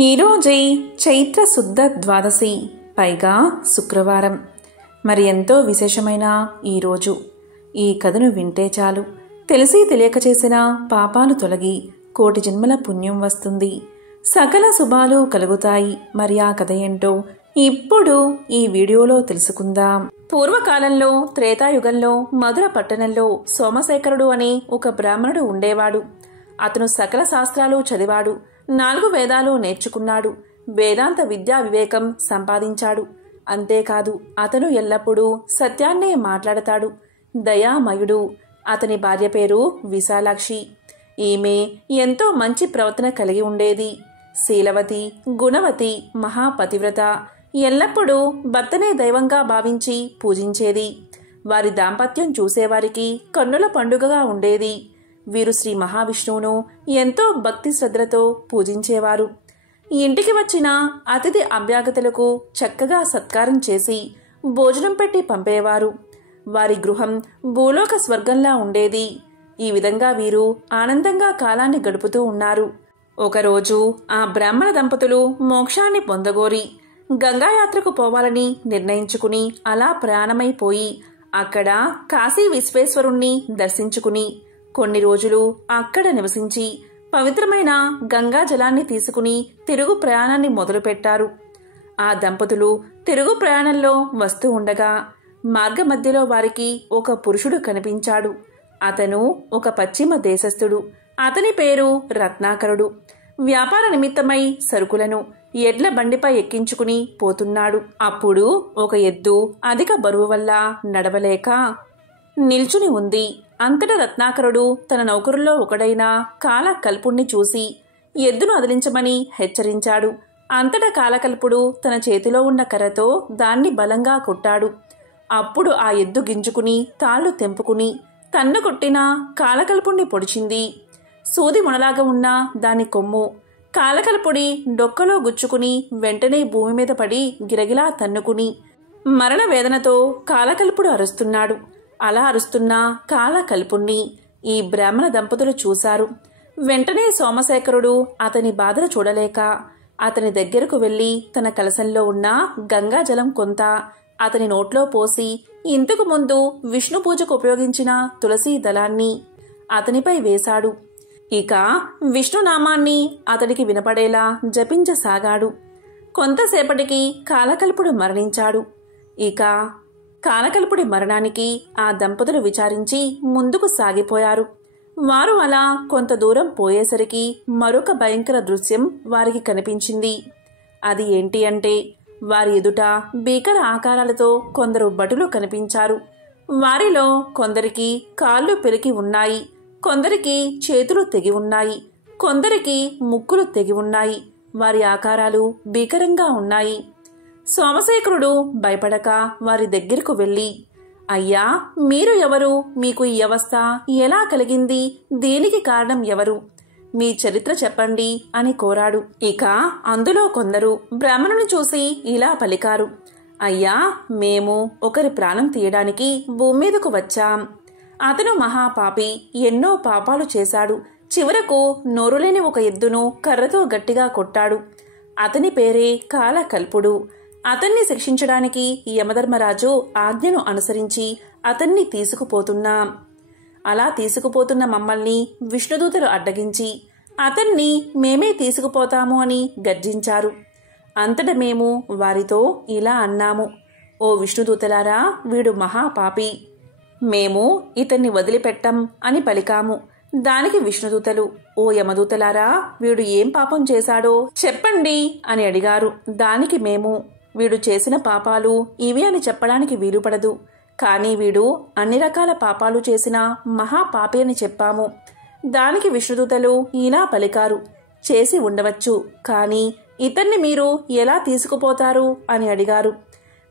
ఈరోజే చైత్ర శుద్ధ ద్వాదశి, పైగా శుక్రవారం. మరి ఎంతో విశేషమైన ఈరోజు ఈ కథను వింటే చాలు, తెలిసి తెలియక చేసిన పాపాలు తొలగి కోటి జన్మల పుణ్యం వస్తుంది, సకల శుభాలు కలుగుతాయి. మరి ఆ కథ ఏంటో ఇప్పుడు ఈ వీడియోలో తెలుసుకుందాం. పూర్వకాలంలో త్రేతాయుగంలో మధుర పట్టణంలో సోమశేఖరుడు అనే ఒక బ్రాహ్మణుడు ఉండేవాడు. అతను సకల శాస్త్రాలు చదివాడు, 4 వేదాలు నేర్చుకున్నాడు, వేదాంత విద్యా వివేకం సంపాదించాడు. అంతేకాదు అతను ఎల్లప్పుడూ సత్యాన్నే మాట్లాడతాడు. దయామయుడు. అతని భార్య పేరు విశాలాక్షి. ఈమె ఎంతో మంచి ప్రవర్తన కలిగి ఉండేది. శీలవతి, గుణవతి, మహాపతివ్రత. ఎల్లప్పుడూ భర్తనే దైవంగా భావించి పూజించేది. వారి దాంపత్యం చూసేవారికి కన్నుల పండుగగా ఉండేది. వీరు శ్రీ మహావిష్ణువును ఎంతో భక్తి శ్రద్ధలతో పూజించేవారు. ఇంటికి వచ్చిన అతిథి అభ్యాగతులకు చక్కగా సత్కారం చేసి భోజనం పెట్టి పంపేవారు. వారి గృహం భూలోక స్వర్గంలా ఉండేది. ఈ విధంగా వీరు ఆనందంగా కాలాన్ని గడుపుతూ ఉన్నారు. ఒకరోజు ఆ బ్రాహ్మణ దంపతులు మోక్షాన్ని పొందగోరి గంగాయాత్రకు పోవాలని నిర్ణయించుకుని అలా ప్రయాణమైపోయి అక్కడ కాశీ విశ్వేశ్వరుణ్ణి దర్శించుకుని కొన్ని రోజులు అక్కడ నివసించి పవిత్రమైన గంగా జలాన్ని తీసుకుని తిరుగు ప్రయాణాన్ని మొదలుపెట్టారు. ఆ దంపతులు తిరుగు ప్రయాణంలో వస్తూ ఉండగా మార్గమధ్యలో వారికి ఒక పురుషుడు కనిపించాడు. అతను ఒక పశ్చిమ దేశస్థుడు. అతని పేరు రత్నాకరుడు. వ్యాపార నిమిత్తమై సరుకులను ఎడ్ల బండిపై ఎక్కించుకుని పోతున్నాడు. అప్పుడు ఒక ఎద్దు అధిక బరువు వల్ల నడవలేక నిల్చుని ఉంది. అంతటా రత్నాకరుడు తన నౌకరుల్లో ఒకడైన కాలకల్పుణ్ణి చూసి ఎద్దును అదిలించమని హెచ్చరించాడు. అంతటా కాలకల్పుడు తన చేతిలో ఉన్న కర్రతో దాన్ని బలంగా కొట్టాడు. అప్పుడు ఆ ఎద్దు గింజుకుని తాళ్లు తెంపుకుని తన్ను కొట్టిన కాలకల్పుణ్ణి పొడిచింది. సూది మొనలాగా ఉన్న దాని కొమ్ము కాలకల్పుడి డొక్కలో గుచ్చుకుని వెంటనే భూమి మీద పడి గిరగిలా తన్నుకుని మరణ వేదనతో కాలకల్పుడు అరుస్తున్నాడు. అలా అరుస్తున్న కాలకల్పుణ్ణి ఈ బ్రాహ్మణ దంపతులు చూశారు. వెంటనే సోమశేఖరుడు అతని బాధను చూడలేక అతని దగ్గరకు వెళ్లి తన కలశంలో ఉన్న గంగాజలం కొంత అతని నోట్లో పోసి ఇంతకు ముందు విష్ణు పూజకు ఉపయోగించిన తులసీ దళాన్ని అతనిపై వేశాడు. ఇక విష్ణునామాన్ని అతడికి వినపడేలా జపించసాగాడు. కొంతసేపటికి కాలకల్పుడు మరణించాడు. ఇక కాలకల్పుడి మరణానికి ఆ దంపతులు విచారించి ముందుకు సాగిపోయారు. వారు అలా కొంత దూరం పోయేసరికి మరొక భయంకర దృశ్యం వారికి కనిపించింది. అది ఏంటి అంటే వారి ఎదుట భీకర ఆకారాలతో కొందరు భటులు కనిపించారు. వారిలో కొందరికి కాళ్ళు పెరికి ఉన్నాయి, కొందరికి చేతులు తెగి ఉన్నాయి, కొందరికి ముక్కులు తెగి ఉన్నాయి. వారి ఆకారాలు భీకరంగా ఉన్నాయి. సోమశేఖరుడు భయపడక వారి దగ్గరకు వెళ్ళి, అయ్యా, మీరు ఎవరు? మీకు ఈ అవస్థ ఎలా కలిగింది? దీనికి కారణం ఎవరు? మీ చరిత్ర చెప్పండి అని కోరాడు. ఇక అందులో కొందరు బ్రాహ్మణుని చూసి ఇలా పలికారు, అయ్యా, మేము ఒకరి ప్రాణం తీయడానికి భూమి మీదకు వచ్చాం. అతను మహాపాపి, ఎన్నో పాపాలు చేశాడు. చివరకు నోరులేని ఒక ఎద్దును కర్రతో గట్టిగా కొట్టాడు. అతని పేరే కాలకల్పుడు. అతన్ని శిక్షించడానికి యమధర్మరాజు ఆజ్ఞను అనుసరించి అతన్ని తీసుకుపోతున్నాం. అలా తీసుకుపోతున్న మమ్మల్ని విష్ణుదూతలు అడ్డగించి అతన్ని మేమే తీసుకుపోతాము అని గర్జించారు. అంతట మేము వారితో ఇలా అన్నాము, ఓ విష్ణుదూతలారా, వీడు మహాపాపి, మేము ఇతన్ని వదిలిపెట్టం అని పలికాము. దానికి విష్ణుదూతలు, ఓ యమదూతలారా, వీడు ఏం పాపం చేశాడో చెప్పండి అని అడిగారు. దానికి మేము, వీడు చేసిన పాపాలు ఇవి అని చెప్పడానికి వీలుపడదు, కానీ వీడు అన్ని రకాల పాపాలు చేసిన మహాపాపి అని చెప్పాము. దానికి విష్ణుదూతలు ఇలా పలికారు, చేసి ఉండవచ్చు, కానీ ఇతన్ని మీరు ఎలా తీసుకుపోతారు అని అడిగారు.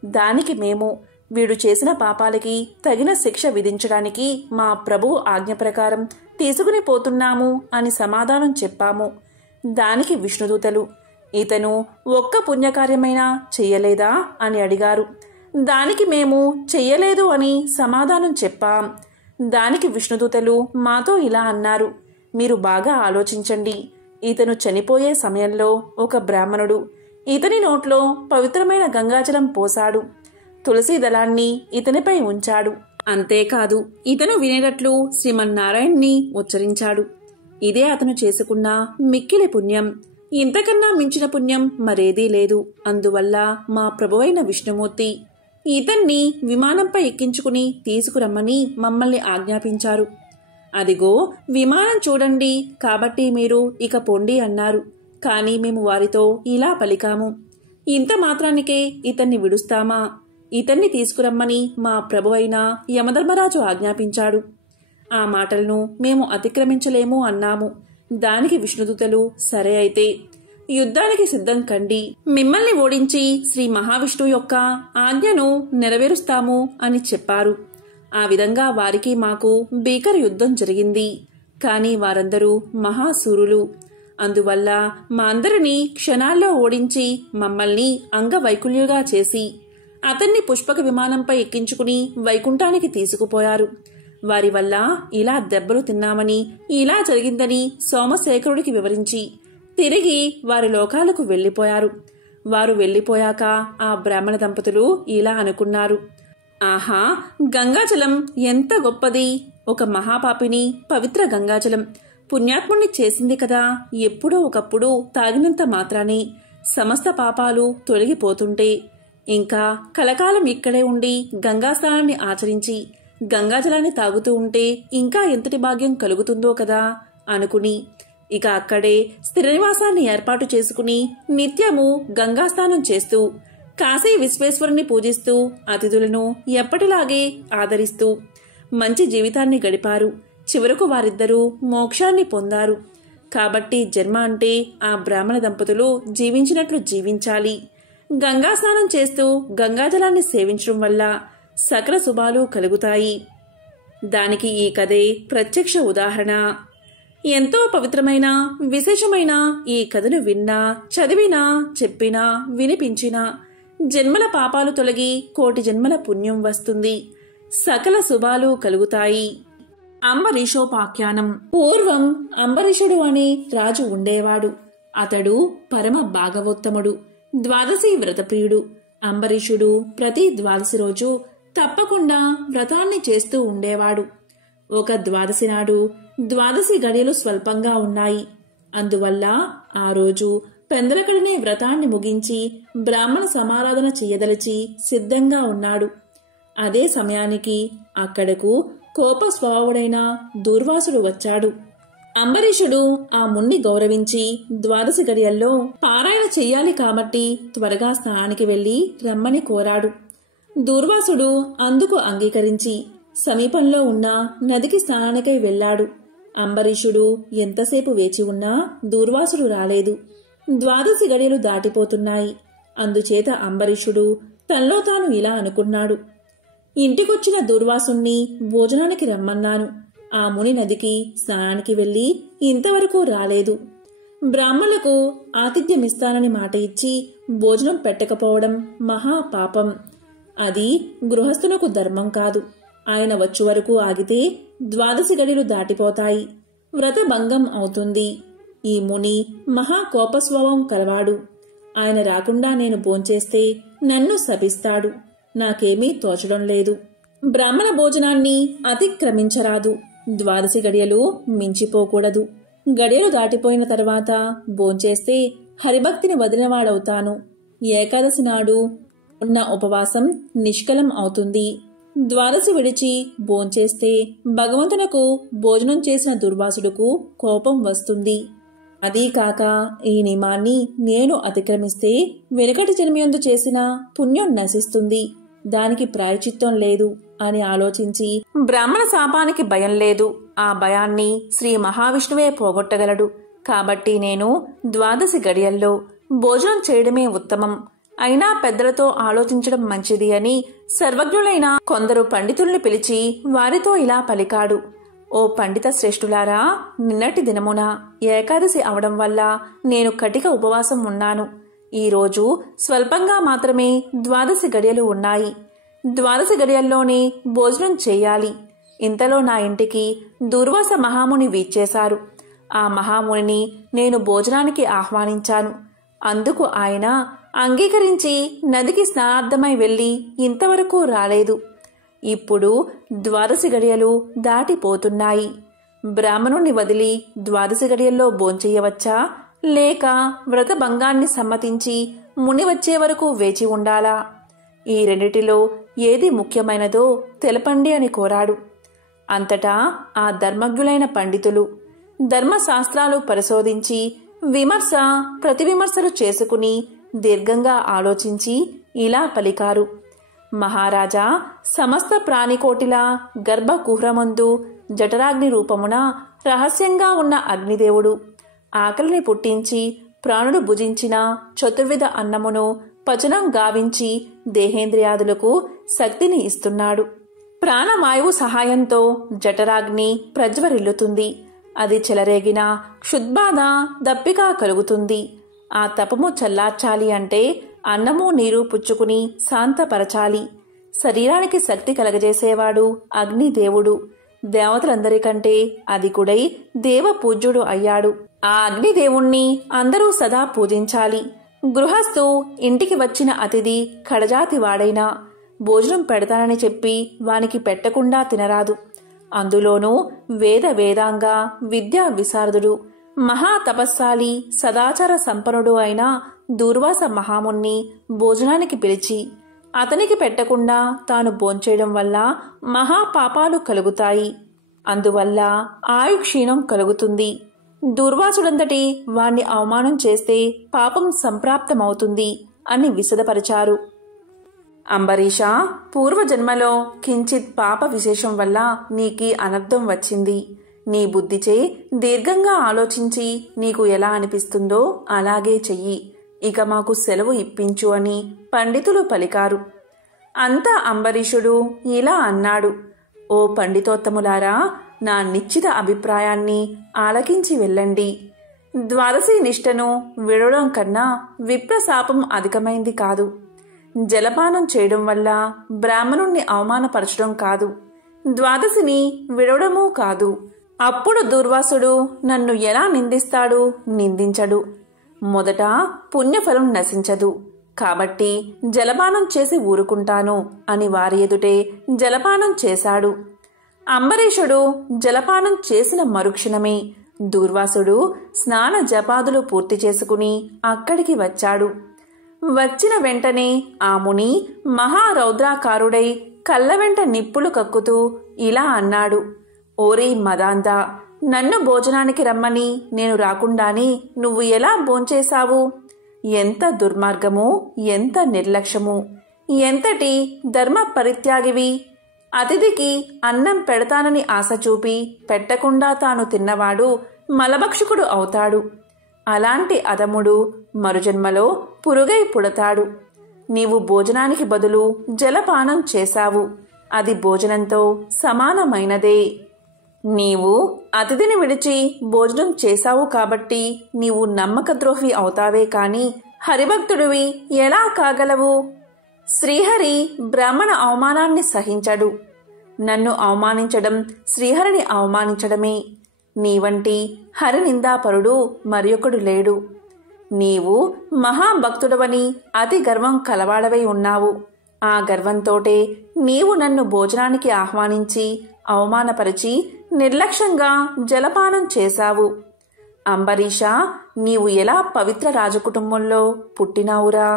దానికి మేము, వీడు చేసిన పాపాలకి తగిన శిక్ష విధించడానికి మా ప్రభువు ఆజ్ఞ ప్రకారం తీసుకుని పోతున్నాము అని సమాధానం చెప్పాము. దానికి విష్ణుదూతలు, ఇతను ఒక్క పుణ్యకార్యమైనా చెయ్యలేదా అని అడిగారు. దానికి మేము చెయ్యలేదు అని సమాధానం చెప్పాం. దానికి విష్ణుదూతలు మాతో ఇలా అన్నారు, మీరు బాగా ఆలోచించండి. ఇతను చనిపోయే సమయంలో ఒక బ్రాహ్మణుడు ఇతని నోట్లో పవిత్రమైన గంగాజలం పోశాడు. తులసి దళాన్ని ఇతనిపై ఉంచాడు. అంతేకాదు ఇతను వినేటట్లు శ్రీమన్నారాయణ్ణి ఉచ్చరించాడు. ఇదే అతను చేసుకున్న మిక్కిలి పుణ్యం. ఇంతకన్నా మించిన పుణ్యం మరేదీ లేదు. అందువల్ల మా ప్రభువైన విష్ణుమూర్తి ఇతన్ని విమానంపై ఎక్కించుకుని తీసుకురమ్మని మమ్మల్ని ఆజ్ఞాపించారు. అదిగో విమానం చూడండి, కాబట్టి మీరు ఇక పొండి అన్నారు. కాని మేము వారితో ఇలా పలికాము, ఇంత మాత్రానికే ఇతన్ని విడుస్తామా? ఇతన్ని తీసుకురమ్మని మా ప్రభువైన యమధర్మరాజు ఆజ్ఞాపించాడు. ఆ మాటలను మేము అతిక్రమించలేము అన్నాము. దానికి విష్ణుదూతలు, సరే అయితే యుద్ధానికి సిద్ధం కండి. మిమ్మల్ని ఓడించి శ్రీ మహావిష్ణువు యొక్క ఆజ్ఞను నెరవేరుస్తాము అని చెప్పారు. ఆ విధంగా వారికి మాకు భీకర యుద్ధం జరిగింది. కాని వారందరూ మహాసూరులు. అందువల్ల మా అందరినీ క్షణాల్లో ఓడించి మమ్మల్ని అంగవైకుల్యులుగా చేసి అతన్ని పుష్పక విమానంపై ఎక్కించుకుని వైకుంఠానికి తీసుకుపోయారు. వారి వల్ల ఇలా దెబ్బలు తిన్నామని, ఇలా జరిగిందని సోమశేఖరుడికి వివరించి తిరిగి వారి లోకాలకు వెళ్లిపోయారు. వారు వెళ్లిపోయాక ఆ బ్రాహ్మణ దంపతులు ఇలా అనుకున్నారు, ఆహా, గంగాజలం ఎంత గొప్పది! ఒక మహాపాపిని పవిత్ర గంగాజలం పుణ్యాత్ముణ్ణి చేసింది కదా. ఎప్పుడో ఒకప్పుడు తాగినంత మాత్రానే సమస్త పాపాలు తొలగిపోతుంటే ఇంకా కలకాలం ఇక్కడే ఉండి గంగాస్నానాన్ని ఆచరించి గంగాజలాన్ని తాగుతూ ఉంటే ఇంకా ఎంతటి భాగ్యం కలుగుతుందో కదా అనుకుని ఇక అక్కడే స్థిర నివాసాన్ని ఏర్పాటు చేసుకుని నిత్యము గంగాస్నానం చేస్తూ కాశీ విశ్వేశ్వరుని పూజిస్తూ అతిథులను ఎప్పటిలాగే ఆదరిస్తూ మంచి జీవితాన్ని గడిపారు. చివరకు వారిద్దరూ మోక్షాన్ని పొందారు. కాబట్టి జన్మ అంటే ఆ బ్రాహ్మణ దంపతులు జీవించినట్లు జీవించాలి. గంగా స్నానం చేస్తూ గంగాజలాన్ని సేవించడం వల్ల సకల శుభాలు కలుగుతాయి. దానికి ఈ కథే ప్రత్యక్ష ఉదాహరణ. ఎంతో పవిత్రమైన విశేషమైన ఈ కథను విన్నా, చదివినా, చెప్పినా, వినిపించినా జన్మల పాపాలు తొలగి కోటి జన్మల పుణ్యం వస్తుంది. సకల శుభాలు కలుగుతాయి. అంబరీషోపాఖ్యానం. పూర్వం అంబరీషుడు అనే రాజు ఉండేవాడు. అతడు పరమ భాగవోత్తముడు, ద్వాదశి వ్రతప్రియుడు. అంబరీషుడు ప్రతి ద్వాదశి రోజు తప్పకుండా వ్రతాన్ని చేస్తూ ఉండేవాడు. ఒక ద్వాదశి నాడు ద్వాదశి గడియలు స్వల్పంగా ఉన్నాయి. అందువల్ల ఆ రోజు పెందలకడినే వ్రతాన్ని ముగించి బ్రాహ్మణ సమారాధన చెయ్యదలిచి సిద్ధంగా ఉన్నాడు. అదే సమయానికి అక్కడకు కోప స్వభావుడైన దూర్వాసుడు వచ్చాడు. అంబరీషుడు ఆ మున్ని గౌరవించి ద్వాదశి గడియల్లో పారాయణ చెయ్యాలి కాబట్టి త్వరగా స్నానానికి వెళ్లి రమ్మని కోరాడు. దూర్వాసుడు అందుకు అంగీకరించి సమీపంలో ఉన్న నదికి స్నానానికై వెళ్లాడు. అంబరీషుడు ఎంతసేపు వేచి ఉన్నా దూర్వాసుడు రాలేదు. ద్వాదశి గడియలు దాటిపోతున్నాయి. అందుచేత అంబరీషుడు తనలో తాను ఇలా అనుకున్నాడు, ఇంటికొచ్చిన దూర్వాసుణ్ణి భోజనానికి రమ్మన్నాను. ఆ ముని నదికి స్నానానికి వెళ్లి ఇంతవరకు రాలేదు. బ్రాహ్మణులకు ఆతిథ్యమిస్తానని మాట ఇచ్చి భోజనం పెట్టకపోవడం మహాపాపం. అది గృహస్థునకు ధర్మం కాదు. ఆయన వచ్చు వరకు ఆగితే ద్వాదశి గడియలు దాటిపోతాయి, వ్రతభంగం అవుతుంది. ఈ ముని మహాకోపస్వభావం కలవాడు. ఆయన రాకుండా నేను భోంచేస్తే నన్ను శపిస్తాడు. నాకేమీ తోచడం లేదు. బ్రాహ్మణ భోజనాన్ని అతిక్రమించరాదు. ద్వాదశి గడియలు మించిపోకూడదు. గడియలు దాటిపోయిన తర్వాత భోంచేస్తే హరిభక్తిని వదిలినవాడవుతాను. ఏకాదశి నాడు ఉన్న ఉపవాసం నిష్కలం అవుతుంది. ద్వాదశి విడిచి భోంచేస్తే భగవంతునకు భోజనం చేసిన దుర్వాసుడుకు కోపం వస్తుంది. అదీ కాక ఈ నియమాన్ని నేను అతిక్రమిస్తే వెనుకటి జన్మయందు చేసిన పుణ్యం నశిస్తుంది. దానికి ప్రాయచిత్తం లేదు అని ఆలోచించి బ్రాహ్మణ శాపానికి భయం లేదు. ఆ భయాన్ని శ్రీ మహావిష్ణువే పోగొట్టగలడు. కాబట్టి నేను ద్వాదశి గడియల్లో భోజనం చేయడమే ఉత్తమం. అయినా పెద్దలతో ఆలోచించడం మంచిది అని సర్వజ్ఞులైన కొందరు పండితుల్ని పిలిచి వారితో ఇలా పలికాడు. ఓ పండిత శ్రేష్ఠులారా, నిన్నటి దినమున ఏకాదశి అవడం వల్ల నేను కటిక ఉపవాసం ఉన్నాను. ఈరోజు స్వల్పంగా మాత్రమే ద్వాదశి గడియలు ఉన్నాయి. ద్వాదశి గడియల్లోనే భోజనం చెయ్యాలి. ఇంతలో నా ఇంటికి దూర్వాస మహాముని వీచ్చేశారు. ఆ మహామునిని నేను భోజనానికి ఆహ్వానించాను. అందుకు ఆయన అంగీకరించి నదికి స్నానార్థమై వెళ్ళి ఇంతవరకు రాలేదు. ఇప్పుడు 12 గడియలు దాటిపోతున్నాయి. బ్రాహ్మణుణ్ణి వదిలి 12 గడియల్లో భోంచెయ్యవచ్చా, లేక వ్రతభంగాన్ని సమ్మతించి ముని వచ్చే వరకు వేచి ఉండాలా? ఈ రెండిటిలో ఏది ముఖ్యమైనదో తెలపండి అని కోరాడు. అంతటా ఆ ధర్మజ్ఞులైన పండితులు ధర్మశాస్త్రాలు పరిశోధించి విమర్శ ప్రతివిమర్శలు చేసుకుని దీర్ఘంగా ఆలోచించి ఇలా పలికారు: మహారాజా, సమస్త ప్రాణికోటిలా గర్భకుహ్రమందు జఠరాగ్ని రూపమున రహస్యంగా ఉన్న అగ్నిదేవుడు ఆకలిని పుట్టించి ప్రాణుడు భుజించిన చతుర్విధ అన్నమును పచనం గావించి దేహేంద్రియాదులకు శక్తిని ఇస్తున్నాడు. ప్రాణవాయువు సహాయంతో జఠరాగ్ని ప్రజ్వరిల్లుతుంది. అది చెలరేగిన క్షుద్బాధ దప్పిక కలుగుతుంది. ఆ తపము చల్లార్చాలి అంటే అన్నము నీరు పుచ్చుకుని శాంతపరచాలి. శరీరానికి శక్తి కలగజేసేవాడు అగ్నిదేవుడు. దేవతలందరికంటే అధికుడై దేవపూజ్యుడు అయ్యాడు. ఆ అగ్నిదేవుణ్ణి అందరూ సదా పూజించాలి. గృహస్థు ఇంటికి వచ్చిన అతిథి కడజాతి వాడైనా భోజనం పెడతానని చెప్పి వానికి పెట్టకుండా తినరాదు. అందులోనూ వేదాంగ విద్యా విశారదుడు మహాతపస్సాలి సదాచార సంపన్నుడు అయిన దూర్వాస మహాముని భోజనానికి పిలిచి అతనికి పెట్టకుండా తాను భోంచేయడం వల్ల మహాపాపాలు కలుగుతాయి. అందువల్ల ఆయుక్షీణం కలుగుతుంది. దూర్వాసుడంతటి వాణ్ణి అవమానం చేస్తే పాపం సంప్రాప్తమవుతుంది అని విశదపరిచారు. అంబరీష, పూర్వజన్మలో కించిత్ పాప విశేషం వల్ల నీకీ అనర్థం వచ్చింది. నీ బుద్ధిచే దీర్ఘంగా ఆలోచించి నీకు ఎలా అనిపిస్తుందో అలాగే చెయ్యి. ఇక మాకు సెలవు ఇప్పించు అని పండితులు పలికారు. అంతా అంబరీషుడు ఇలా అన్నాడు: ఓ పండితోత్తములారా, నా నిశ్చిత అభిప్రాయాన్ని ఆలకించి వెళ్ళండి. ద్వాదశి నిష్టను విడవడం కన్నా విప్రశాపం అధికమైంది కాదు. జలపానం చేయడం వల్ల బ్రాహ్మణుణ్ణి అవమానపరచడం కాదు, ద్వాదశిని విడవడమూ కాదు. అప్పుడు దూర్వాసుడు నన్ను ఎలా నిందిస్తాడు? నిందించడు. మొదట పుణ్యఫలం నశించదు కాబట్టి జలపానం చేసి ఊరుకుంటాను అని వారి ఎదుటే జలపానం చేశాడు. అంబరీషుడు జలపానం చేసిన మరుక్షణమే దూర్వాసుడు స్నాన జపాదులు పూర్తి చేసుకుని అక్కడికి వచ్చాడు. వచ్చిన వెంటనే ఆ ముని మహారౌద్రాకారుడై కళ్ళ వెంట నిప్పులు కక్కుతూ ఇలా అన్నాడు: ఓరీ మదాంద, నన్ను భోజనానికి రమ్మని నేను రాకుండానే నువ్వు ఎలా భోంచేశావు? ఎంత దుర్మార్గము, ఎంత నిర్లక్ష్యము, ఎంతటి ధర్మ పరిత్యాగివి! అతిథికి అన్నం పెడతానని ఆశ చూపి పెట్టకుండా తాను తిన్నవాడు మలభక్షకుడు అవుతాడు. అలాంటి అధముడు మరుజన్మలో పురుగై పుడతాడు. నీవు భోజనానికి బదులు జలపానం చేశావు. అది భోజనంతో సమానమైనదే. నీవు అతిథిని విడిచి భోజనం చేశావు కాబట్టి నీవు నమ్మకద్రోహి అవుతావే కాని హరిభక్తుడివి ఎలా కాగలవు? శ్రీహరి బ్రాహ్మణ అవమానాన్ని సహించడు. నన్ను అవమానించడం శ్రీహరిని అవమానించడమే. నీవంటి హరినిందాపరుడు మరియొకడు లేడు. నీవు మహాభక్తుడవని అతి గర్వం కలవాడవై ఉన్నావు. ఆ గర్వంతోటే నీవు నన్ను భోజనానికి ఆహ్వానించి అవమానపరిచి నిర్లక్ష్యంగా జలపానం చేశావు. అంబరీష, నీవు ఎలా పవిత్ర రాజకుటుంబంలో పుట్టినావురా?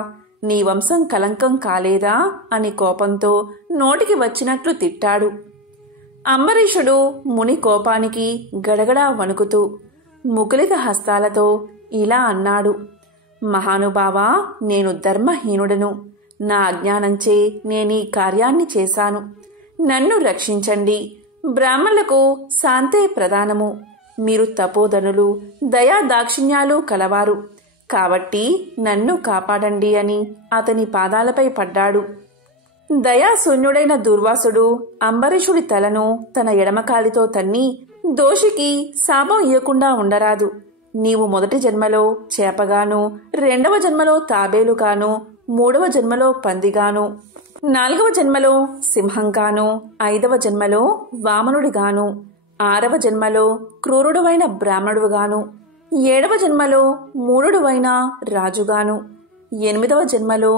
నీ వంశం కలంకం కాలేదా అని కోపంతో నోటికి వచ్చినట్లు తిట్టాడు. అంబరీషుడు ముని కోపానికి గడగడా వణుకుతూ ముకులిత హస్తాలతో ఇలా అన్నాడు: మహానుభావా, నేను ధర్మహీనుడను. నా అజ్ఞానంచే నేనీ కార్యాన్ని చేశాను. నన్ను రక్షించండి. బ్రాహ్మణులకు శాంతే ప్రధానము. మీరు తపోధనులు, దయా దాక్షిణ్యాలు కలవారు కాబట్టి నన్ను కాపాడండి అని అతని పాదాలపై పడ్డాడు. దయాశూన్యుడైన దూర్వాసుడు అంబరీషుడి తలను తన ఎడమకాలితో తన్ని, దోషికి శాపం ఇయ్యకుండా ఉండరాదు. నీవు మొదటి జన్మలో చేపగాను, రెండవ జన్మలో తాబేలుగాను, మూడవ జన్మలో పందిగాను, నాలుగవ జన్మలో సింహంగాను, ఐదవ జన్మలో వామనుడిగాను, 6వ జన్మలో క్రూరుడువైన బ్రాహ్మణుడుగాను, 7వ జన్మలో మూఢుడువైన రాజుగాను, 8వ జన్మలో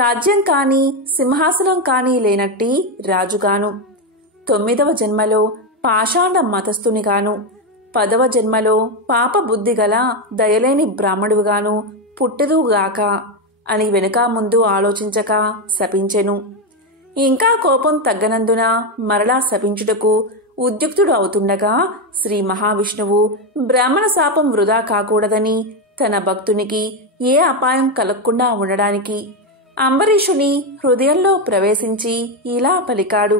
రాజ్యం కాని సింహాసనం కాని లేనట్టి రాజుగాను, 9వ జన్మలో పాషాండ మతస్థునిగాను, 10వ జన్మలో పాప బుద్ధి గల దయలేని బ్రాహ్మణుడుగాను పుట్టెదుగాక అని వెనుక ముందు ఆలోచించక శపించెను. ఇంకా కోపం తగ్గనందున మరలా శపించుటకు ఉద్యుక్తుడు అవుతుండగా శ్రీ మహావిష్ణువు బ్రాహ్మణ శాపం వృధా కాకూడదని తన భక్తునికి ఏ అపాయం కలగకుండా ఉండడానికి అంబరీషుని హృదయంలో ప్రవేశించి ఇలా పలికాడు.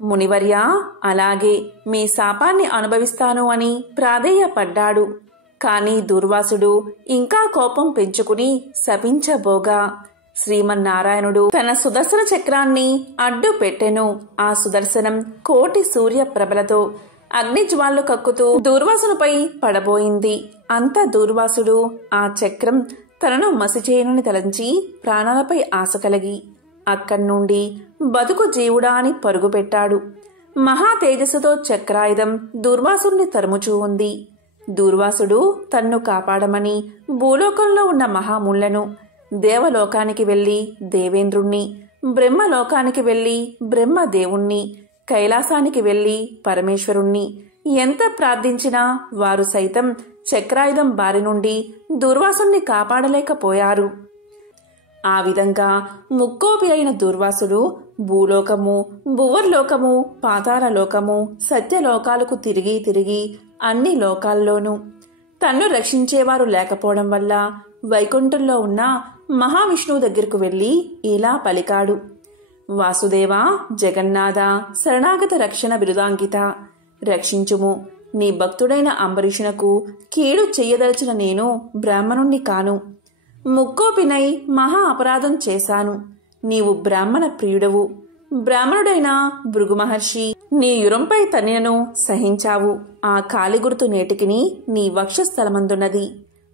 మునివర్యా, అలాగే మీ శాపాన్ని అనుభవిస్తాను అని ప్రాధేయపడ్డాడు. కాని దుర్వాసుడు ఇంకా కోపం పెంచుకుని శపించబోగా శ్రీమన్నారాయణుడు తన సుదర్శన చక్రాన్ని అడ్డు పెట్టెను. ఆ సుదర్శనం కోటి సూర్య ప్రభలతో అగ్నిజ్వాళ్లు కక్కుతూ దూర్వాసునిపై పడబోయింది. అంత దూర్వాసుడు ఆ చక్రం తనను మసిచేయనని తలంచి ప్రాణాలపై ఆశ కలిగి అక్కడ్నుండి బతుకు జీవుడా అని పరుగుపెట్టాడు. మహా తేజస్సుతో చక్రాయుధం దూర్వాసుని తరుముచూ ఉంది. దూర్వాసుడు తన్ను కాపాడమని భూలోకంలో ఉన్న మహాముళ్లను, దేవలోకానికి వెళ్లి దేవేంద్రుణ్ణి, బ్రహ్మలోకానికి వెళ్లి బ్రహ్మదేవుణ్ణి, కైలాసానికి వెళ్లి పరమేశ్వరుణ్ణి ఎంత ప్రార్థించినా వారు సైతం చక్రాయుధం బారి నుండి దూర్వాసుని కాపాడలేకపోయారు. ఆ విధంగా ముక్కోపి అయిన దూర్వాసుడు భూలోకము, భువర్లోకము, పాతాళలోకము, సత్యలోకాలకు తిరిగి తిరిగి అన్ని లోకాల్లోనూ తన్ను రక్షించేవారు లేకపోవడం వల్ల వైకుంఠంలో ఉన్న మహావిష్ణువు దగ్గరకు వెళ్లి ఇలా పలికాడు. వాసుదేవా, జగన్నాథ, శరణాగత రక్షణ బిరుదాంకిత, రక్షించుము. నీ భక్తుడైన అంబరీషునకు కీడు చెయ్యదలిచిన నేను బ్రాహ్మణుణ్ణి కాను. ముక్కోపినై మహా అపరాధం చేశాను. నీవు బ్రాహ్మణ ప్రియుడవు. బ్రాహ్మణుడైన భృగు మహర్షి నీ యురంపై తన్నినను సహించావు. ఆ కాలిగుర్తు నేటికిని నీ వక్షస్థలమందున్నది.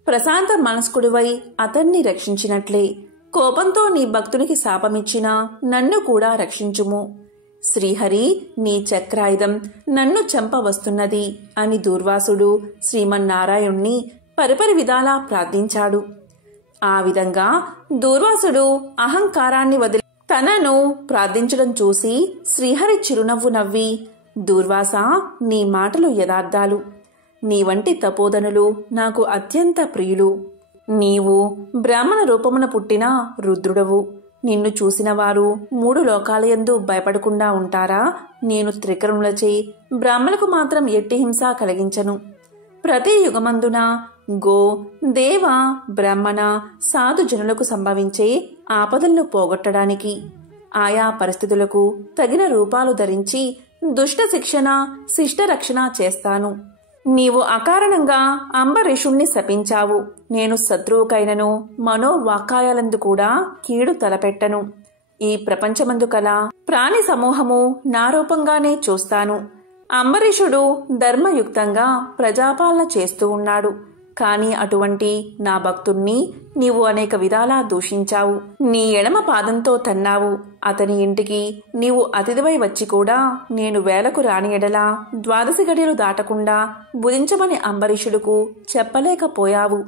ప్రశాంత మనస్కుడివై అతన్ని రక్షించినట్లే కోపంతో నీ భక్తునికి శాపమిచ్చినా నన్ను కూడా రక్షించుము. శ్రీహరి, నీ చక్రాయుధం నన్ను చంపవస్తున్నది అని దూర్వాసుడు శ్రీమన్నారాయణ్ణి పరిపరి విధాలా ప్రార్థించాడు. ఆ విధంగా దూర్వాసుడు అహంకారాన్ని వదిలి తనను ప్రార్థించడం చూసి శ్రీహరి చిరునవ్వు నవ్వి, దూర్వాసా, నీ మాటలు యథార్థాలు. నీ వంటి తపోధనులు నాకు అత్యంత ప్రియులు. నీవు బ్రాహ్మణ రూపమున పుట్టిన రుద్రుడవు. నిన్ను చూసిన వారు 3 లోకాలయందు భయపడకుండా ఉంటారా? నేను త్రికరణులచే బ్రాహ్మణులకు మాత్రం ఎట్టి హింస కలిగించను. ప్రతి యుగమందున గో, దేవ, బ్రాహ్మణ, సాధు జనులకు సంభవించే ఆపదలను పోగొట్టడానికి ఆయా పరిస్థితులకు తగిన రూపాలు ధరించి దుష్ట శిక్షణ, శిష్ట రక్షణ చేస్తాను. నీవు అకారణంగా అంబరీషుణ్ణి శపించావు. నేను శత్రువుకైనను మనోవాకాయాలందు కూడా కీడు తలపెట్టను. ఈ ప్రపంచమందు కల ప్రాణి సమూహము నా రూపంగానే చూస్తాను. అంబరీషుడు ధర్మయుక్తంగా ప్రజాపాలన చేస్తూ ఉన్నాడు. కాని అటువంటి నా భక్తుణ్ణి నీవు అనేక విధాలా దూషించావు. నీ ఎడమ పాదంతో తన్నావు. అతని ఇంటికి నీవు అతిథివై వచ్చి కూడా నేను వేలకు రాని ఎడలా 12 గడియలు దాటకుండా భుజించమని అంబరీషుడుకు చెప్పలేకపోయావు.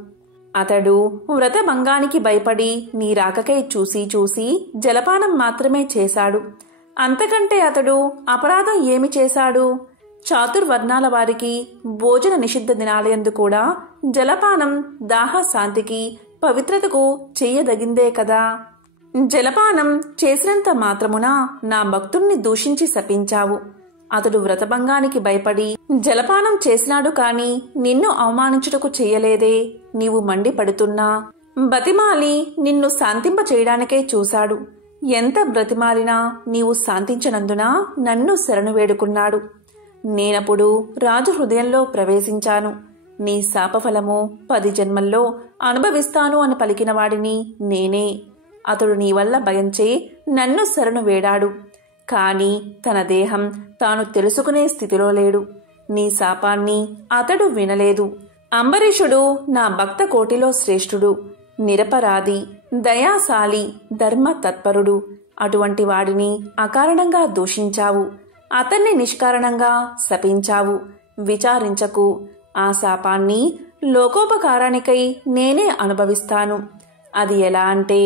అతడు వ్రతభంగానికి భయపడి నీ రాకకై చూసి జలపానం మాత్రమే చేశాడు. అంతకంటే అతడు అపరాధం ఏమి చేశాడు? చాతుర్వర్ణాల వారికి భోజన నిషిద్ధ దినాలయందు కూడా జలపానం దాహ శాంతికి పవిత్రతకు చెయ్యదగిందే కదా. జలపానం చేసినంత మాత్రమున నా భక్తుణ్ణి దూషించి శపించావు. అతడు వ్రతభంగానికి భయపడి జలపానం చేసినాడు కాని నిన్ను అవమానించుటకు చెయ్యలేదే. నీవు మండిపడుతున్నా బతిమాలి నిన్ను శాంతింప చేయడానికే చూశాడు. ఎంత బ్రతిమాలినా నీవు శాంతించనందున నన్ను శరణు వేడుకున్నాడు. నేనప్పుడు రాజు హృదయంలో ప్రవేశించాను. నీ శాపఫలము 10 జన్మల్లో అనుభవిస్తాను అని పలికిన వాడిని నేనే. అతడు నీ వల్ల భయంచే నన్ను శరణు వేడాడు. కాని తన దేహం తాను తెలుసుకునే స్థితిలో లేడు. నీ శాపాన్ని అతడు వినలేదు. అంబరీషుడు నా భక్త కోటిలో శ్రేష్ఠుడు, నిరపరాధి, దయాశాలి, ధర్మ తత్పరుడు. అటువంటి వాడిని అకారణంగా దూషించావు. అతన్ని నిష్కారణంగా శపించావు. విచారించకు. ఆ శాపాన్ని లోకోపకారానికై నేనే అనుభవిస్తాను. అది ఎలా అంటే,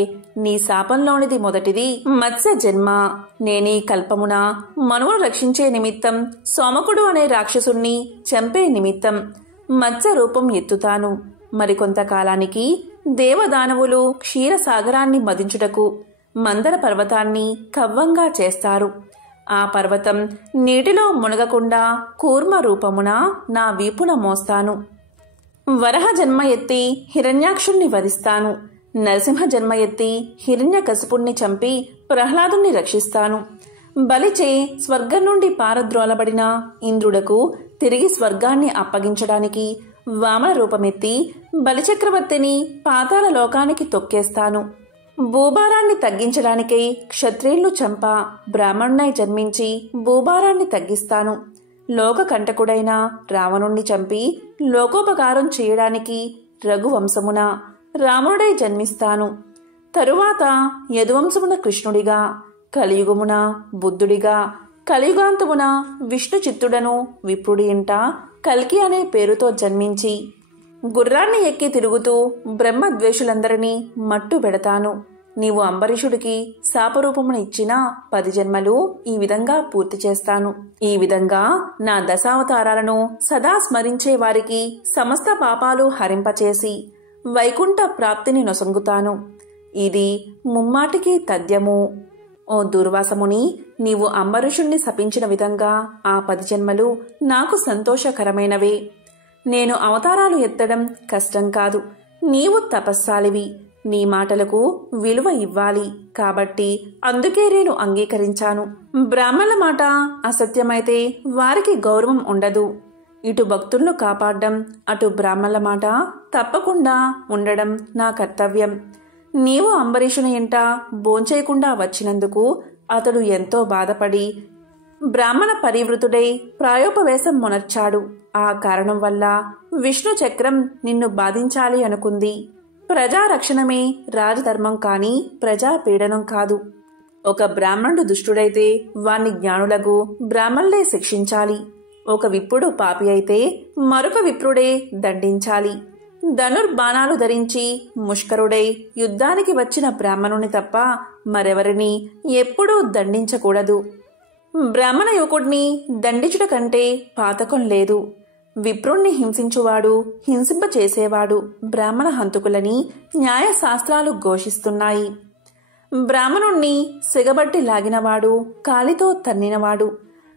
నీ శాపంలోనిది మొదటిది మత్స్య జన్మ. నేనీ కల్పమున మనువును రక్షించే నిమిత్తం సోమకుడు అనే రాక్షసుణ్ణి చంపే నిమిత్తం మత్స్య రూపం ఎత్తుతాను. మరికొంతకాలానికి దేవదానవులు క్షీరసాగరాన్ని మదించుటకు మందర పర్వతాన్ని కవ్వంగా చేస్తారు. ఆ పర్వతం నీటిలో మునగకుండా కూర్మ రూపమున నా వీపున మోస్తాను. వరహ జన్మ ఎత్తి హిరణ్యాక్షుణ్ణి వధిస్తాను. నరసింహ జన్మ ఎత్తి హిరణ్యకశిపుణ్ణి చంపి ప్రహ్లాదుణ్ణి రక్షిస్తాను. బలిచే స్వర్గం నుండి పారద్రోలబడిన ఇంద్రుడకు తిరిగి స్వర్గాన్ని అప్పగించడానికి వామన రూపమెత్తి బలిచక్రవర్తిని పాతాళ లోకానికి తొక్కేస్తాను. భూభారాన్ని తగ్గించడానికై క్షత్రియులను చంప బ్రాహ్మణునై జన్మించి భూభారాన్ని తగ్గిస్తాను. లోకకంటకుడైన రావణుణ్ణి చంపి లోకోపకారం చేయడానికి రఘువంశమున రాముడై జన్మిస్తాను. తరువాత యదువంశమున కృష్ణుడిగా, కలియుగమున బుద్ధుడిగా, కలియుగాంతమున విష్ణు చిత్తుడను విప్రుడి ఇంట కల్కి అనే పేరుతో జన్మించి గుర్రాన్ని ఎక్కి తిరుగుతూ బ్రహ్మద్వేషులందరినీ మట్టు పెడతాను. నీవు అంబరీషుడికి శాపరూపమును ఇచ్చిన 10 జన్మలు ఈ విధంగా పూర్తి చేస్తాను. ఈ విధంగా నా దశావతారాలను సదా స్మరించే వారికి సమస్త పాపాలు హరింపచేసి వైకుంఠ ప్రాప్తిని నొసంగుతాను. ఇది ముమ్మాటికి తథ్యము. ఓ దుర్వాసముని, నీవు అంబరీషుణ్ణి శపించిన విధంగా ఆ 10 జన్మలు నాకు సంతోషకరమైనవే. నేను అవతారాలు ఎత్తడం కష్టం కాదు. నీవు తపస్సాలివి. నీ మాటలకు విలువ ఇవ్వాలి. కాబట్టి అందుకే నేను అంగీకరించాను. బ్రాహ్మణుల మాట అసత్యమైతే వారికి గౌరవం ఉండదు. ఇటు భక్తులను కాపాడడం, అటు బ్రాహ్మణుల మాట తప్పకుండా ఉండడం నా కర్తవ్యం. నీవు అంబరీషుని ఇంట భోంచేయకుండా వచ్చినందుకు అతడు ఎంతో బాధపడి బ్రాహ్మణ పరివృతుడై ప్రాయోపవేశం మొనర్చాడు. ఆ కారణం వల్ల విష్ణు చక్రం నిన్ను బాధించాలి అనుకుంది. ప్రజారక్షణమే రాజధర్మం కాని ప్రజాపీడనం కాదు. ఒక బ్రాహ్మణుడు దుష్టుడైతే వాణ్ణి జ్ఞానులకు బ్రాహ్మణులే శిక్షించాలి. ఒక విప్రుడు పాపి అయితే మరొక విప్రుడే దండించాలి. ధనుర్బాణాలు ధరించి ముష్కరుడై యుద్ధానికి వచ్చిన బ్రాహ్మణుని తప్ప మరెవరిని ఎప్పుడూ దండించకూడదు. బ్రాహ్మణ యువకుడిని దండించుట కంటే పాతకం లేదు. విప్రుణ్ణి హింసించువాడు, హింసింప చేసేవాడు బ్రాహ్మణ హంతకులని న్యాయశాస్త్రాలు ఘోషిస్తున్నాయి. బ్రాహ్మణుణ్ణి సిగబట్టి లాగినవాడు, కాలితో తన్నినవాడు,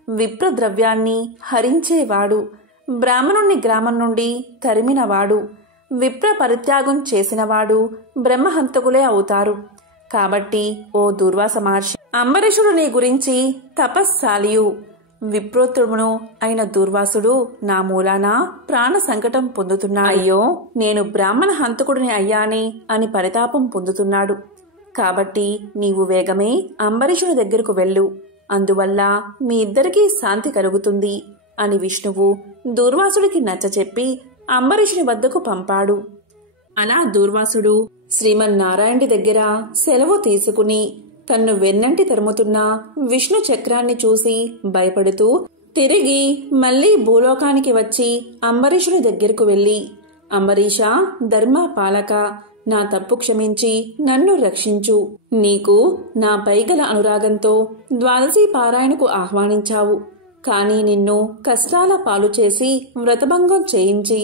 విప్రద్రవ్యాన్ని హరించేవాడు, బ్రాహ్మణుణ్ణి గ్రామం నుండి తరిమినవాడు, విప్ర పరిత్యాగం చేసినవాడు బ్రహ్మహంతకులే అవుతారు. కాబట్టి ఓ దుర్వాస మహర్షి, అంబరీషుడు నీ గురించి తపస్సాలియు విప్రోత్తమును అయిన దుర్వాసుడు నా మూలాన ప్రాణ సంకటం పొందుతున్నా. అయ్యో, నేను బ్రాహ్మణ హంతకుడిని అయ్యానే అని పరితాపం పొందుతున్నాడు. కాబట్టి నీవు వేగమే అంబరీషుని దగ్గరకు వెళ్ళు. అందువల్ల మీ ఇద్దరికీ శాంతి కలుగుతుంది అని విష్ణువు దూర్వాసుడికి నచ్చచెప్పి అంబరీషుని వద్దకు పంపాడు. అలా దూర్వాసుడు శ్రీమన్నారాయణుడి దగ్గర సెలవు తీసుకుని తన్ను వెన్నంటి తరుముతున్న విష్ణు చక్రాన్ని చూసి భయపడుతూ తిరిగి మళ్లీ భూలోకానికి వచ్చి అంబరీషుని దగ్గరకు వెళ్లి, అంబరీషా, ధర్మ పాలక, నా తప్పు క్షమించి నన్ను రక్షించు. నీకు నా పైగల అనురాగంతో ద్వాదశి పారాయణకు ఆహ్వానించావు. కాని నిన్ను కష్టాల పాలు చేసి వ్రతభంగం చేయించి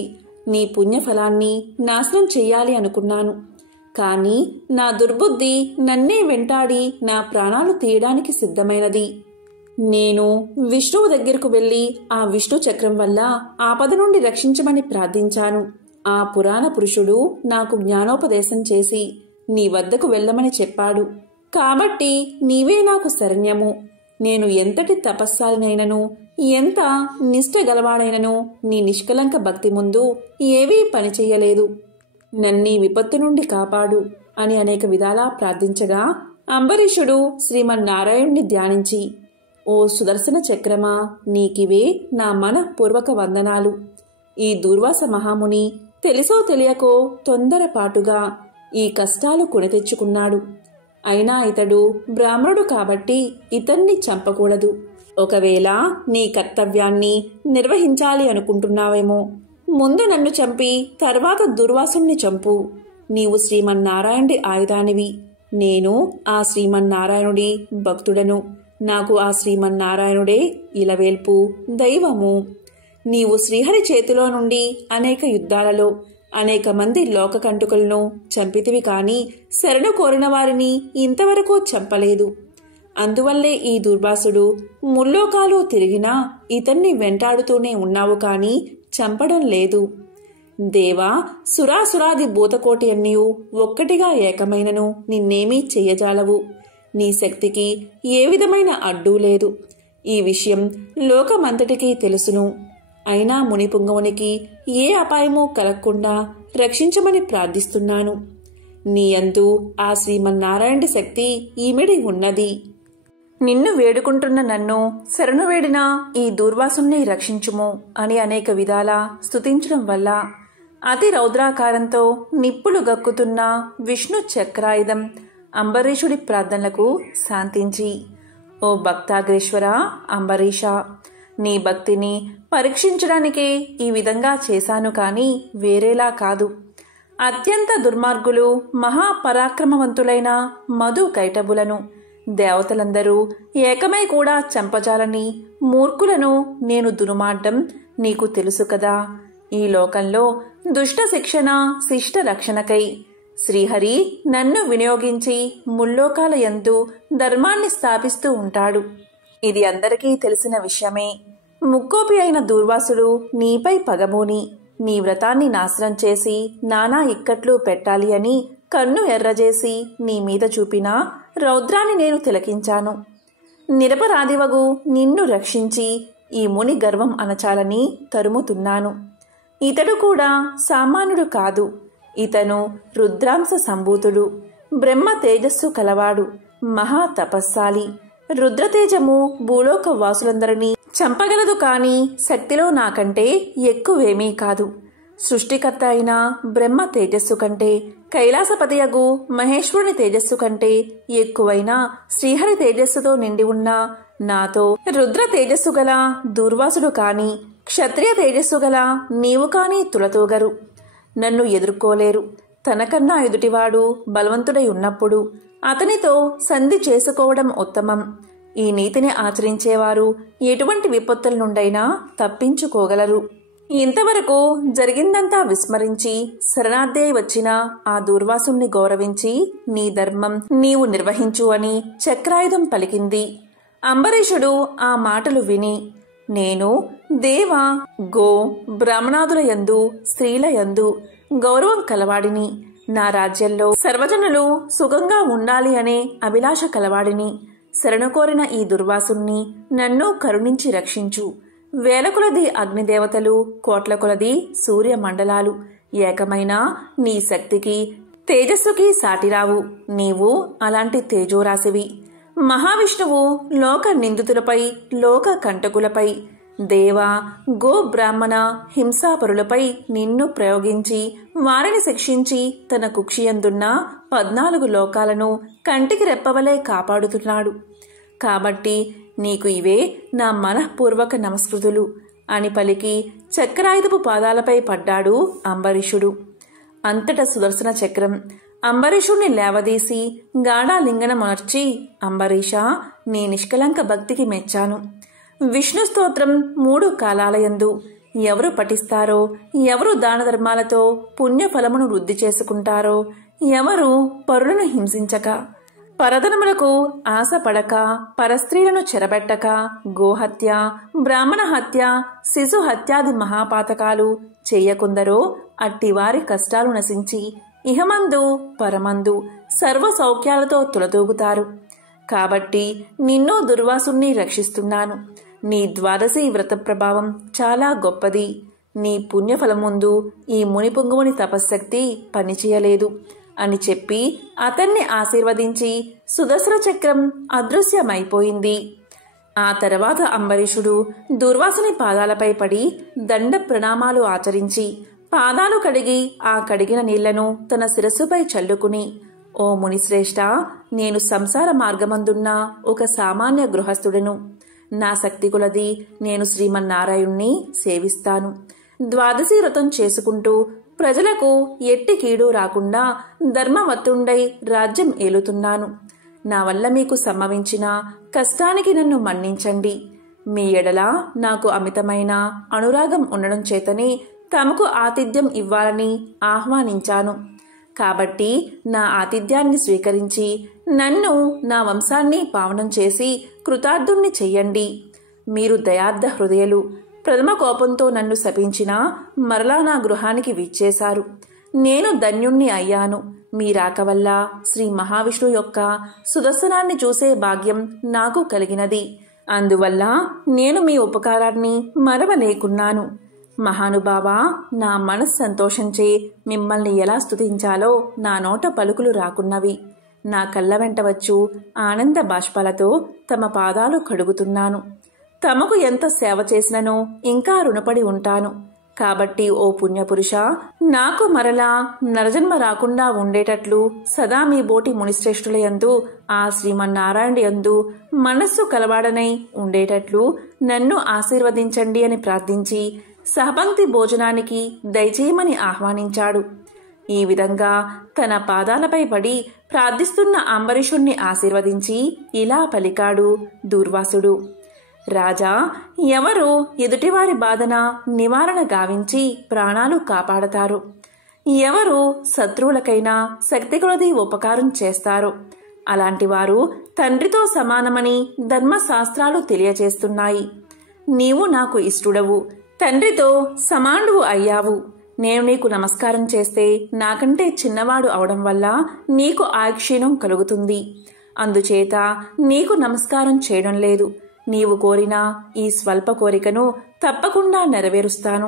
నీ పుణ్యఫలాన్ని నాశనం చెయ్యాలి అనుకున్నాను. కాని నా దుర్బుద్ధి నన్నే వెంటాడి నా ప్రాణాలు తీయడానికి సిద్ధమైనది. నేను విష్ణువు దగ్గరకు వెళ్లి ఆ విష్ణు చక్రం వల్ల ఆపద నుండి రక్షించమని ప్రార్థించాను. ఆ పురాణ పురుషుడు నాకు జ్ఞానోపదేశం చేసి నీ వద్దకు వెళ్ళమని చెప్పాడు. కాబట్టి నీవే నాకు శరణ్యము. నేను ఎంతటి తపస్సాలినైనను, ఎంత నిష్ఠ గలవాడైనను నీ నిష్కలంక భక్తి ముందు ఏవీ పనిచెయ్యలేదు. నన్నీ విపత్తు నుండి కాపాడు అని అనేక విధాలా ప్రార్థించగా అంబరీషుడు శ్రీమన్నారాయణుణ్ణి ధ్యానించి, ఓ సుదర్శన చక్రమా, నీకివే నా మనఃపూర్వక వందనాలు. ఈ దూర్వాస మహాముని తెలిసో తెలియకో తొందరపాటుగా ఈ కష్టాలు కొని తెచ్చుకున్నాడు. అయినా ఇతడు బ్రాహ్మణుడు కాబట్టి ఇతన్ని చంపకూడదు. ఒకవేళ నీ కర్తవ్యాన్ని నిర్వహించాలి అనుకుంటున్నావేమో. ముందు నన్ను చంపి తర్వాత దుర్వాసుని చంపు. నీవు శ్రీమన్నారాయణుడి ఆయుధానివి. నేను ఆ శ్రీమన్నారాయణుడి భక్తుడను. నాకు ఆ శ్రీమన్నారాయణుడే ఇలవేల్పు, దైవము. నీవు శ్రీహరి చేతిలో నుండి అనేక యుద్ధాలలో అనేక మంది లోకకంటుకులను చంపితివి, కాని శరణు కోరిన వారిని ఇంతవరకు చంపలేదు. అందువల్లే ఈ దుర్వాసుడు ముల్లోకాలు తిరిగినా ఇతన్ని వెంటాడుతూనే ఉన్నావు, కాని చంపడం లేదు. దేవా, సురాసురాది భూతకోటి అన్నియు ఒక్కటిగా ఏకమైనను నిన్నేమీ చెయ్యజాలవు. నీ శక్తికి ఏ విధమైన అడ్డూ లేదు. ఈ విషయం లోకమంతటికీ తెలుసును. అయినా మునిపుంగవునికి ఏ అపాయమూ కలగకుండా రక్షించమని ప్రార్థిస్తున్నాను. నీ యందు ఆ శ్రీమన్నారాయణుడి శక్తి ఈమెడి ఉన్నది. నిన్ను వేడుకుంటున్న నన్ను శరణు వేడిన ఈ దుర్వాసుని రక్షించుము అని అనేక విధాలా స్తుతించడం వల్ల అతి రౌద్రాకారంతో నిప్పులు గక్కుతున్న విష్ణు చక్రాయుధం అంబరీషుడి ప్రార్థనలకు శాంతించి, ఓ భక్తాగ్రేశ్వర అంబరీష, నీ భక్తిని పరీక్షించడానికే ఈ విధంగా చేశాను, కాని వేరేలా కాదు. అత్యంత దుర్మార్గులు మహాపరాక్రమవంతులైన మధు కైటబులను దేవతలందరూ ఏకమై కూడా చంపజాలని మూర్ఖులను నేను దుర్మార్గం నీకు తెలుసు కదా. ఈ లోకంలో దుష్ట శిక్షణ శిష్ట రక్షణకై శ్రీహరి నన్ను వినియోగించి ముల్లోకాల యందు ధర్మాన్ని స్థాపిస్తూ ఉంటాడు. ఇది అందరికీ తెలిసిన విషయమే. ముక్కోపి అయిన దుర్వాసుడు నీపై పగబూని నీ వ్రతాన్ని నాశనం చేసి నానా ఇక్కట్లు పెట్టాలి అని కన్ను ఎర్రజేసి నీ మీద చూపిన రౌద్రాన్ని నేను తిలకించాను. నిరపరాధివగు నిన్ను రక్షించి ఈ ముని గర్వం అణచాలని తరుముతున్నాను. ఇతడు కూడా సామాన్యుడు కాదు. ఇతను రుద్రాంశ సంభూతుడు, బ్రహ్మ తేజస్సు కలవాడు, మహా తపస్సాలి. రుద్రతేజము భూలోక వాసులందరినీ చంపగలదు, కాని శక్తిలో నాకంటే ఎక్కువేమీ కాదు. సృష్టికర్త అయిన బ్రహ్మ తేజస్సు కంటే, కైలాసపతియగు మహేశ్వరుని తేజస్సు కంటే ఎక్కువైన శ్రీహరి తేజస్సుతో నిండి ఉన్న నాతో రుద్ర తేజస్సు గల దుర్వాసుడు కాని, క్షత్రియ తేజస్సు గల నీవు కాని తులతూగరు. నన్ను ఎదుర్కోలేరు. తనకన్నా ఎదుటివాడు బలవంతుడై ఉన్నప్పుడు అతనితో సంధి చేసుకోవడం ఉత్తమం. ఈ నీతిని ఆచరించేవారు ఎటువంటి విపత్తుల నుండైనా తప్పించుకోగలరు. ఇంతవరకు జరిగిందంతా విస్మరించి శరణార్థే వచ్చిన ఆ దుర్వాసుని గౌరవించి నీ ధర్మం నీవు నిర్వహించు అని చక్రాయుధం పలికింది. అంబరీషుడు ఆ మాటలు విని, నేను దేవ, గో, బ్రాహ్మణాదుల యందు స్త్రీల యందు గౌరవం కలవాడిని. నా రాజ్యంలో సర్వజనులు సుఖంగా ఉండాలి అనే అభిలాష కలవాడిని. శరణు కోరిన ఈ దుర్వాసుని నన్ను కరుణించి రక్షించు. వేల కొలది అగ్నిదేవతలు, కోట్ల కొలది సూర్య మండలాలు ఏకమైన నీ శక్తికి తేజస్సుకి సాటిరావు. నీవు అలాంటి తేజోరాశివి. మహావిష్ణువు లోక నిందితులపై, లోక కంటకులపై, దేవ, గో, బ్రాహ్మణ హింసాపరులపై నిన్ను ప్రయోగించి వారిని శిక్షించి తన కుక్షియందున్న 14 లోకాలను కంటికి రెప్పవలే కాపాడుతున్నాడు. కాబట్టి నీకు ఇవే నా మనఃపూర్వక నమస్కృతులు అని పలికి చక్రాయుధపు పాదాలపై పడ్డాడు అంబరీషుడు. అంతటా సుదర్శన చక్రం అంబరీషుణ్ణి లేవదీసి గాఢాలింగనమర్చి, అంబరీష, నీ నిష్కలంక భక్తికి మెచ్చాను. విష్ణు స్తోత్రం 3 కాలాలయందు ఎవరు పఠిస్తారో, ఎవరు దాన ధర్మాలతో పుణ్యఫలమును వృద్ధి చేసుకుంటారో, ఎవరు పరులను హింసించక, పరధనములకు ఆశపడక, పరస్త్రీలను చెరబెట్టక, గోహత్య, బ్రాహ్మణ హత్య, శిశు హత్యాది మహాపాతకాలు చెయ్యకుందరో అట్టివారి కష్టాలు నశించి ఇహమందు పరమందు సర్వ సౌఖ్యాలతో తులతూగుతారు. కాబట్టి నిన్ను దుర్వాసుని రక్షిస్తున్నాను. నీ ద్వాదశి వ్రత ప్రభావం చాలా గొప్పది. నీ పుణ్యఫలం ముందు ఈ మునిపుంగువుని తపశ్శక్తి పనిచేయలేదు అని చెప్పి అతన్ని ఆశీర్వదించి సుదర్శన చక్రం అదృశ్యమైపోయింది. ఆ తర్వాత అంబరీషుడు దుర్వాసుని పాదాలపై పడి దండ ప్రణామాలు ఆచరించి పాదాలు కడిగి ఆ కడిగిన నీళ్లను తన శిరస్సుపై చల్లుకుని, ఓ మునిశ్రేష్ఠ, నేను సంసార మార్గమందున్న ఒక సామాన్య గృహస్థుడను. నా శక్తి కొలది నేను శ్రీమన్నారాయణ్ణి సేవిస్తాను. ద్వాదశి వ్రతం చేసుకుంటూ ప్రజలకు ఎట్టి కీడు రాకుండా ధర్మవత్తుండై రాజ్యం ఏలుతున్నాను. నా వల్ల మీకు సంభవించిన కష్టానికి నన్ను మన్నించండి. మీ ఎడల నాకు అమితమైన అనురాగం ఉండడం చేతనే తమకు ఆతిథ్యం ఇవ్వాలని ఆహ్వానించాను. కాబట్టి నా ఆతిథ్యాన్ని స్వీకరించి నన్ను, నా వంశాన్ని పావనం చేసి కృతార్థుణ్ణి చెయ్యండి. మీరు దయార్థ హృదయులు. ప్రథమ కోపంతో నన్ను శపించినా మరలా నా గృహానికి విచ్చేశారు. నేను ధన్యుణ్ణి అయ్యాను. మీ రాక వల్ల శ్రీ మహావిష్ణువు యొక్క సుదర్శనాన్ని చూసే భాగ్యం నాకు కలిగినది. అందువల్ల నేను మీ ఉపకారాన్ని మరవలేకున్నాను. మహానుభావా, నా మనస్సు సంతోషంచే మిమ్మల్ని ఎలా స్తుతించాలో నా నోట పలుకులు రాకున్నవి. నా కళ్ళ వెంట వచ్చు ఆనంద బాష్పాలతో తమ పాదాలు కడుగుతున్నాను. తమకు ఎంత సేవ చేసిననో ఇంకా రుణపడి ఉంటాను. కాబట్టి ఓ పుణ్యపురుష, నాకు మరలా నరజన్మ రాకుండా ఉండేటట్లు సదా మీ బోటి మునిశ్రేష్ఠుల యందు, ఆ శ్రీమన్నారాయణ యందు మనస్సు కలవాడనై ఉండేటట్లు నన్ను ఆశీర్వదించండి అని ప్రార్థించి సహపంక్తి భోజనానికి దయచేయమని ఆహ్వానించాడు. ఈ విధంగా తన పాదాలపై పడి ప్రార్థిస్తున్న అంబరీషుణ్ణి ఆశీర్వదించి ఇలా పలికాడు దూర్వాసుడు. రాజా, ఎవరు ఎదుటివారి బాధన నివారణ గావించి ప్రాణాలు కాపాడతారు, ఎవరు శత్రువులకైనా శక్తి కొలది ఉపకారం చేస్తారో అలాంటి వారు తండ్రితో సమానమని ధర్మశాస్త్రాలు తెలియచేస్తున్నాయి. నీవు నాకు ఇష్టుడవు, తండ్రితో సమానుడు అయ్యావు. నేను నీకు నమస్కారం చేస్తే నాకంటే చిన్నవాడు అవడం వల్ల నీకు ఆయుక్షీణం కలుగుతుంది. అందుచేత నీకు నమస్కారం చేయడం లేదు. నీవు కోరిన ఈ స్వల్ప కోరికను తప్పకుండా నెరవేరుస్తాను.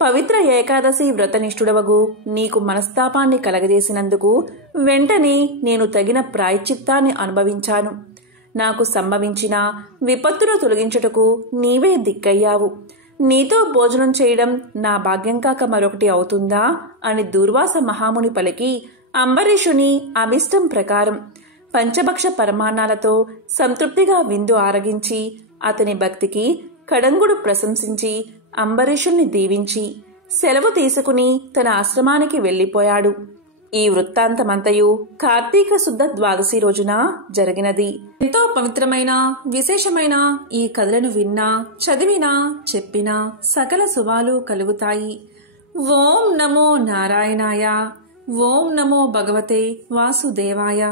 పవిత్ర ఏకాదశి వ్రతనిష్ఠుడవగు నీకు మనస్తాపాన్ని కలగజేసినందుకు వెంటనే నేను తగిన ప్రాయశ్చిత్తాన్ని అనుభవించాను. నాకు సంభవించిన విపత్తును తొలగించుటకు నీవే దిక్కయ్యావు. నీతో భోజనం చేయడం నా భాగ్యం కాక మరొకటి అవుతుందా అని దూర్వాస మహాముని పలికి అంబరీషుని అభిష్టం ప్రకారం పంచభక్ష పరమాన్నాలతో సంతృప్తిగా విందు ఆరగించి అతని భక్తికి కడంగుడు ప్రశంసించి అంబరీషుణ్ణి దీవించి సెలవు తీసుకుని తన ఆశ్రమానికి వెళ్లిపోయాడు. ఈ వృత్తాంతమంతయు కార్తీక శుద్ధ ద్వాదశి రోజున జరిగినది. ఎంతో పవిత్రమైన విశేషమైన ఈ కథలను విన్నా, చదివినా, చెప్పినా సకల శుభాలు కలుగుతాయి. ఓం నమో నారాయణాయ. ఓం నమో భగవతే వాసుదేవాయ.